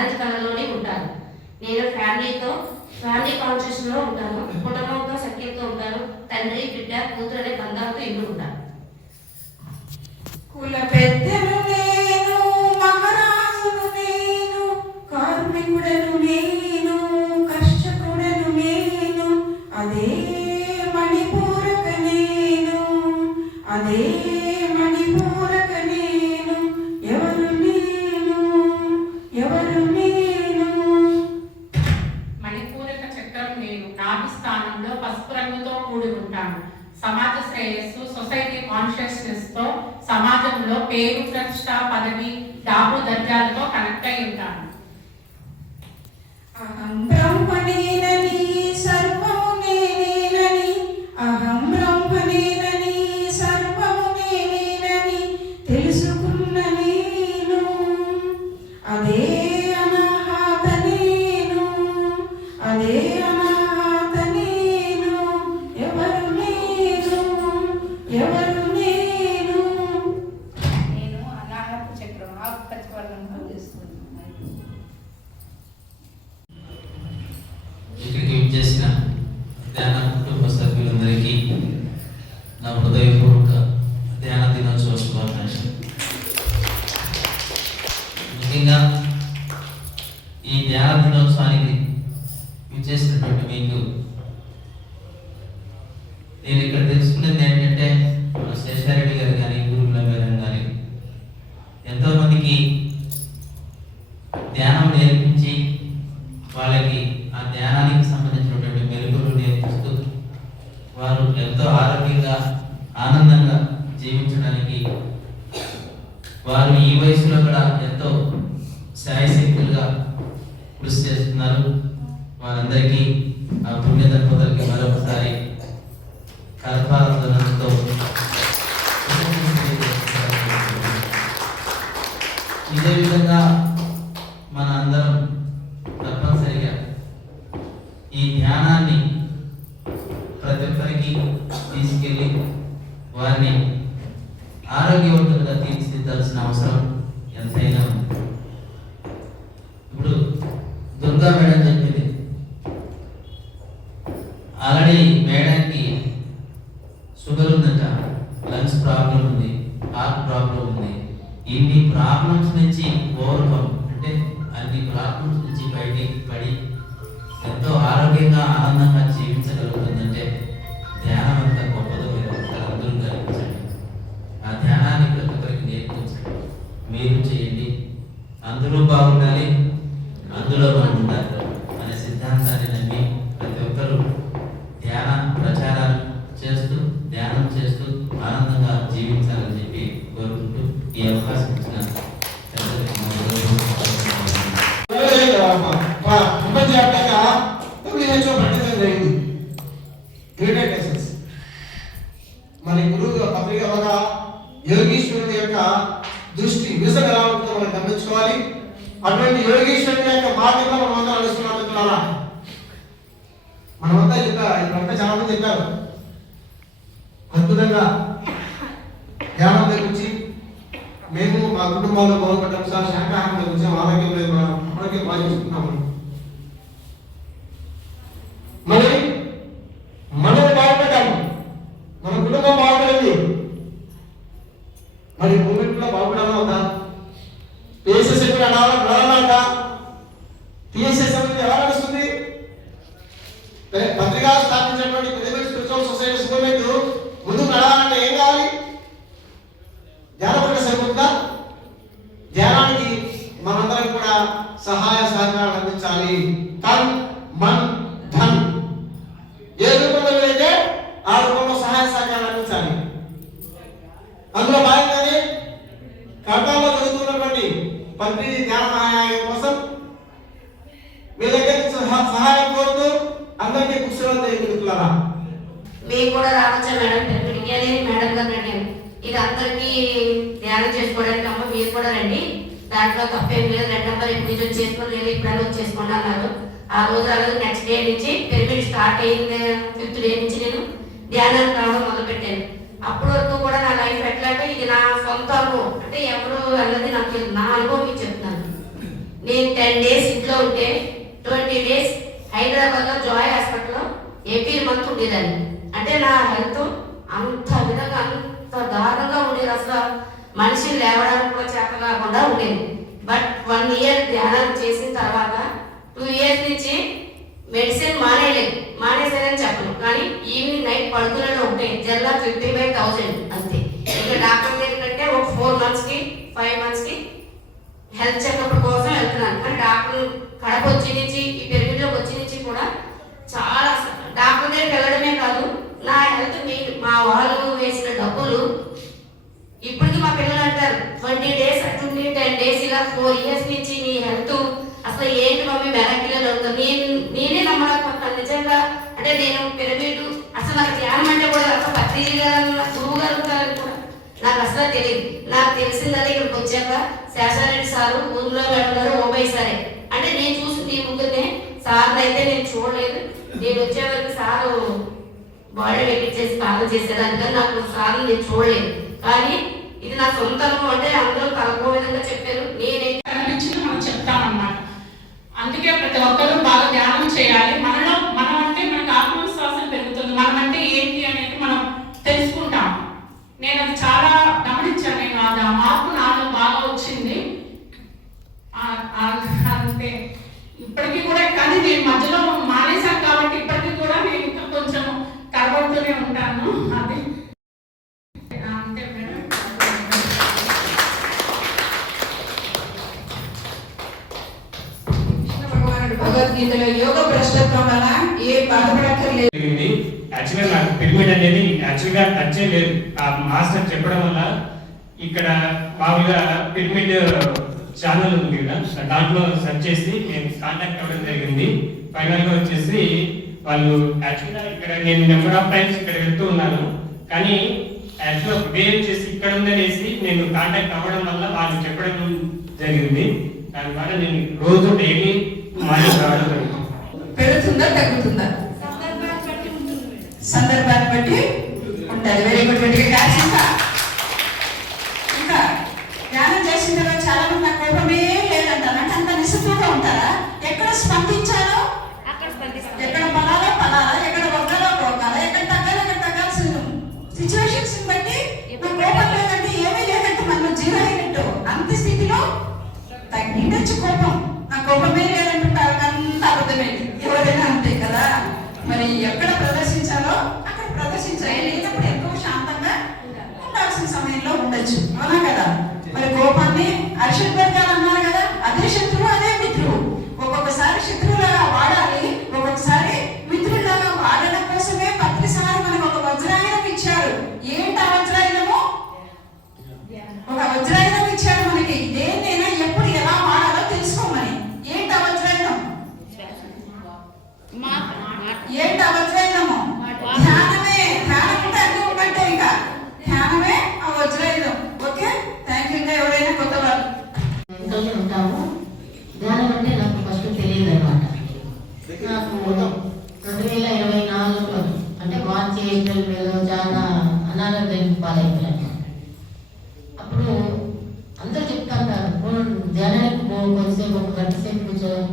Orange కలర్లోనే ఉంటాను. నేను ఫ్యామిలీ కాన్షియస్లో ఉంటాను. కుటుంబంతో సఖ్యతతో ఉంటాను. తండ్రి, బిడ్డ, కూతురు అనే బంధాలతో ఇల్లు ఉంటాను. కుల పెద్దను నేను, మహారాజును నేను, కార్మికుడను నేను, కష్టకుడను నేను, అదే మణిపూరక నేను, అదే మణిపూరక నేను, ఎవరు నేను, ఎవరు నేను. మణిపూరక చక్రం నేను, నాభి స్థానంలో పసుపు రంగుతో కూడి ఉంటాను. సమాజ శ్రేయస్సు, సొసైటీ కాన్షియస్నెస్ తో సమాజంలో పేరు, ప్రతిష్ట, పదవి, డాబు దర్జాలతో కనెక్ట్ అయి ఉంటాను. అహం బ్రహ్మనేనని సర్వము నేనేనని, అహం బ్రహ్మనేనని సర్వము నేనేనని తెలుసుకున్న నేను, అదే అనాహత నేను, అదే అనాహత నేను, ఎవరు నేను, ఎవరు నేను. నేను అనాహత చక్రం ఆకుపచ్చ వర్ణంలో వేస్తున్నాను. ఇక్కడికి విచ్చేసిన ధ్యాన కుటుంబ సభ్యులందరికీ నా హృదయపూర్వక ధ్యాన దినోత్సవ శుభాకాంక్షలు. ముఖ్యంగా ఈ ధ్యాన దినోత్సవానికి విచ్చేసినటువంటి మీకు నేను ఇక్కడ తెలుసుకునేది ఏంటంటే, మన శేషారెడ్డి గారు కానీ, గురువుల మేడం కానీ ఎంతో మందికి ధ్యానం నేర్పించి వాళ్ళకి ఆ ధ్యానానికి సంబంధించినటువంటి మెరుగులు నేర్పిస్తూ వారు ఎంతో ఆరోగ్యంగా ఆనందంగా జీవించడానికి వారు ఈ వయసులో కూడా ఎంతో శాయశక్తులుగా కృషి చేస్తున్నారు. వారందరికీ ఆ పుణ్య దంపతులకి మరొకసారి కర్పాలతో ఇదే విధంగా మన అందరం తప్పనిసరిగా ఈ ధ్యానాన్ని ప్రతి ఒక్కరికి తీసుకెళ్ళి వారిని ఆరోగ్యవంతులుగా తీర్చిదిద్దాల్సిన అవసరం ఎంతైనా ఉంది. ఇప్పుడు దుర్గా మేడం చెప్పింది, ఆల్రెడీ మేడానికి షుగర్ ఉందంట, లంగ్స్ ప్రాబ్లం ఉంది, హార్ట్ ప్రాబ్లం ఉంది. ఇన్ని ప్రాబ్లమ్స్ నుంచి ఓవర్కమ్ అంటే అన్ని ప్రాబ్లమ్స్ నుంచి బయటికి పడి ఎంతో ఆరోగ్యంగా ఆనందంగా జీవించగలుగుతుందంటే ధ్యానం అంత గొప్పదో మీరు అందరూ గ్రహించండి. ఆ ధ్యానాన్ని ప్రతి ఒక్కరికి నేర్పించండి, మీరు చేయండి. అందరూ బాగుండాలి, అందులో మనం ఉండాలి అనే సిద్ధాంతాన్ని నమ్మి ప్రతి ఒక్కరూ ధ్యాన ప్రచారాలు చేస్తూ ధ్యానం చేస్తూ ఆనందంగా జీవించాలని చెప్పి కోరుకుంటూ ఈ అవకాశం ఇచ్చిన ప్రపంచవ్యాప్తంగా WHO ప్రకటించడం జరిగింది గ్రేటర్ ఎసెన్స్. మరి గురువు పత్రిక ద్వారా యోగీశ్వరుని యొక్క దృష్టి విజన్ ఎలా ఉంటుందో మనం గమనించుకోవాలి. అటువంటి యోగీశ్వరుని యొక్క మార్గంలో మనం అందరం నడుస్తున్నాం. మనమంతా ఇప్పుడంతా చాలా మంది చెప్పారు అద్భుతంగా ధ్యానం గురించి. మేము మా కుటుంబాల్లో బాగుపడ్డాం సార్, శాకాహారం గురించి ఆరోగ్యం లేదు, ఆరోగ్యం బాగా చూసుకున్నాము. మరి మనం బాగుపడ్డాము, మన కుటుంబం బాగుపడింది. మరి మూమెంట్లో బాగుపడాలా ఉందా? పిఎస్ఎస్ ఎప్పుడు అనాలా పిఎస్ఎస్ అనేది ఎలా నడుస్తుంది? పత్రికా స్థాపించినటువంటి పిరమిడ్ స్పిరిచువల్ సొసైటీస్ మూవ్మెంట్ ముందుకు నడవాలంటే ఏం కావాలి? ధ్యానం పట్ల సరిపోతుందా? ధ్యానానికి మనందరం కూడా సహాయ సహకారాలు అందించాలి. తన్ మన్ ధన్ ఏ రూపంలో అయితే ఆ రూపంలో సహాయ సహకారాలు అందించాలి. అందులో భాగంగానే కడపలో జరుగుతున్నటువంటి పత్రి ధ్యాన మహాయాగం కోసం మీ దగ్గర సహాయం కోరుతూ అందరికీ కూర్చోవాలి మిత్రులారా. మీకు కూడా రావచ్చా మేడం పిరమిడ్కి అని మేడం గారు అడిగాను. ఇది అందరికీ ధ్యానం చేసుకోవడానికి అమ్మ మీరు కూడా రండి, దాంట్లో తప్పేం లేదు. 2 నెంబర్ ఎప్పుడు నుంచి వచ్చేసుకోండి, లేదు ఇప్పుడు వచ్చేసుకోండి అన్నారు. ఆ రోజు అలాగే నెక్స్ట్ డే నుంచి పిరమిడ్ స్టార్ట్ అయింది 5th డే నుంచి నేను ధ్యానానికి రావడం మొదలుపెట్టాను. అప్పటి వరకు కూడా నా లైఫ్ ఎట్లా అంటే ఇది నా సొంత అనుభవం, అంటే ఎవరు అన్నది నాకు నా అనుభవం మీకు చెప్తున్నాను. నేను 10 days ఇంట్లో ఉంటే 20 days హైదరాబాద్లో జాయ్ హాస్పిటల్లో ఎవ్రీ మంత్ ఉండేదాన్ని. అంటే నా హెల్త్ అంత విధంగా అంత దారుణంగా ఉండేది, అసలు మనిషిని లేవడానికి కూడా చేత కాకుండా ఉండేది. బట్ 1 year ధ్యానం చేసిన తర్వాత 2 years నుంచి మెడిసిన్ మానేసానని చెప్పను, కానీ ఈవినింగ్ నైట్ పడుకునేది ఒకటే జల్లా 55,000 అంతే. ఇంకా డాక్టర్ దగ్గరంటే ఒక 4 monthsకి 5 monthsకి హెల్త్ చెకప్ కోసం వెళ్తున్నాను. కానీ డాక్టర్ కడప వచ్చి నుంచి ఈ పెరుగులోకి వచ్చి నుంచి కూడా చాలా డాక్టర్ దగ్గరికి వెళ్ళడమే కాదు, నా హెల్త్ మా వాళ్ళు వేసిన డబ్బులు ఇప్పటికీ మా పిల్లలు అంటారు 20 days అట్టుండి 10 days ఇలా 4 years నుంచి నీ హెల్త్ అసలు ఏంటి మమ్మీ మెరకిలో అవుతుంది. నేనే నమ్మలేకపోతున్నాను నిజంగా. అంటే నేను పిరమిడ్ అసలు నాకు ధ్యానం అంటే కూడా అసలు పత్రిజీ గారు గురువు గారు ఉంటారని కూడా నాకు అసలు తెలియదు. నాకు తెలిసిందని ఇక్కడికి వచ్చాక శేషారెడ్డి సారు, ఊర్లో గారు, ఓబై సరే అంటే నేను చూసింది ఈ ముగ్గురినే. సార్ అయితే నేను చూడలేదు. నేను వచ్చే వరకు సారు బాడీ పెట్టించేసి బాగా చేసేదాన్ని, కానీ నాకు సార్ నేను చూడలేదు. కానీ ఇది నా సొంతం అంటే అందరూ కలపో విధంగా చెప్పారు. నేనైతే అనిపించింది మనం చెప్తామన్నమాట. అందుకే ప్రతి ఒక్కరూ బాగా ధ్యానం చేయాలి. మనం అంటే మనకు ఆత్మవిశ్వాసం పెరుగుతుంది. మనం అంటే ఏంటి అనేది మనం తెలుసుకుంటాం. నేను అది చాలా గమనించాను. నేను అది ఆ మార్పు నాలో బాగా వచ్చింది. అంతే ఇప్పటికీ కూడా. కానీ నేను మధ్యలో మానేశాను కాబట్టి ఇప్పటికీ కూడా నేను ఇంకా కొంచెం కనబడుతూనే ఉంటాను. అది అంతే మేడం. భగవద్గీతలో యోగ భ్రష్టత్వం వల్ల ఏ బాధపడక్కర్లేదు. యాక్చువల్గా నాకు పిరమిడ్ అనేది యాక్చువల్గా టచ్ లేదు. ఆ మాస్టర్ చెప్పడం వల్ల ఇక్కడ మామూలుగా పిరమిడ్ ఛానల్ ఉంది కదా, దాంట్లో సెర్చ్ చేసి నేను కాంటాక్ట్ అవ్వడం జరిగింది. ఫైనల్గా వచ్చేసి వాళ్ళు యాక్చువల్గా ఇక్కడ నేను నెంబర్ ఆఫ్ టైమ్స్ ఇక్కడ వెళ్తూ ఉన్నాను, కానీ యాక్చువల్గా వేరు చేసి ఇక్కడ ఉందనేసి నేను కాంటాక్ట్ అవ్వడం వల్ల వాళ్ళు చెప్పడం జరిగింది. దాని ద్వారా నేను రోజు డైలీ మార్నింగ్ రావడం జరుగుతుంది. పెరుగుతుందా తగ్గుతుందా? సందర్భాన్ని బట్టి ఉంటుంది. Very good. ఇంకా ధ్యానం చేసిన తర్వాత చాలా మంది నాకు కోపమే లేదంటారు. అంటే అంత నిస్సత్తుగా ఉంటారా? ఎక్కడ స్పందించాలో ఎక్కడ పడాలా, ఎక్కడ వగ్గాలో పోగాలా, ఎక్కడ తగ్గాల్సిన సిచ్యువేషన్స్ బట్టి నాకు కోపం లేదంటే ఏమీ లేదంటే మనం జీరో అయినట్టు. అంత స్థితిలో తగ్గిండొచ్చు కోపం. నా కోపమే లేదంటుంటారు, అంత అబద్ధమేంటి? ఎవరైనా అంతే కదా. మరి ఎక్కడ ప్రదర్శించాలో అక్కడ ప్రదర్శించాలి. లేనప్పుడు ఎక్కువ శాంతంగా ఉండాల్సిన సమయంలో ఉండొచ్చు. అవునా కదా? మరి కోపాన్ని అరిషడ్ వర్గాలు అన్నారు కదా, అదే శత్రువు అదే మిత్రువు. ఒక్కొక్కసారి శత్రువులాగా వాడాలి, ఒక్కొక్కసారి మిత్రులాగా వాడడం కోసమే పత్రిసారి మనకు ఒక వజ్రాయుధం ఇచ్చారు. ఏంటి ఆ వజ్రాయుధము? ఒక వజ్రాయుధం ఇచ్చారు మనకి. దేన్నైనా ఎప్పుడు ఎలా వాడాలో తెలుసుకోమని. ఏంటి ఆ వజ్రాయుధం? ఏంటి ఆ వజ్రాయుధము? ధ్యానమే. ధ్యానం అంటే అన్ని ఉన్నట్టే. ఇంకా ధ్యానమే ఆ వజ్రాయుధం. Okay, thank you. ఇంకా ఎవరైనా కొత్త వాళ్ళు ఉంటాము. ధ్యానం అంటే నాకు ఫస్ట్ తెలియదు అనమాట. నాకు 2024లో అంటే మార్చి ఏప్రిల్ మేలో చాలా అనారోగ్యం పాలైపోయాను. అప్పుడు అందరూ చెప్తాంటారు ధ్యానానికి కొంచెంసేపు 1 గంట సేపు కూర్చొని.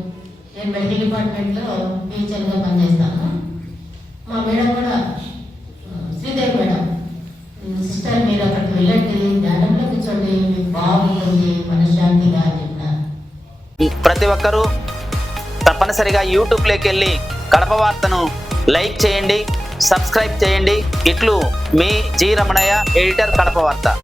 నేను మెడికల్ డిపార్ట్మెంట్లో టీచర్గా పనిచేస్తాను. మా మేడం కూడా శ్రీదేవి మేడం, సిస్టర్ మీరు అక్కడికి వెళ్ళండి, ధ్యానంలో కూర్చోండి, మీకు బాగుంటుంది మనశ్శాంతిగా అని చెప్పినారు. ప్రతి ఒక్కరూ తప్పనిసరిగా యూట్యూబ్లోకి వెళ్ళి కడప వార్తను లైక్ చేయండి, సబ్స్క్రైబ్ చేయండి. ఇట్లు మీ జి రమణయ్య, ఎడిటర్, కడప వార్త.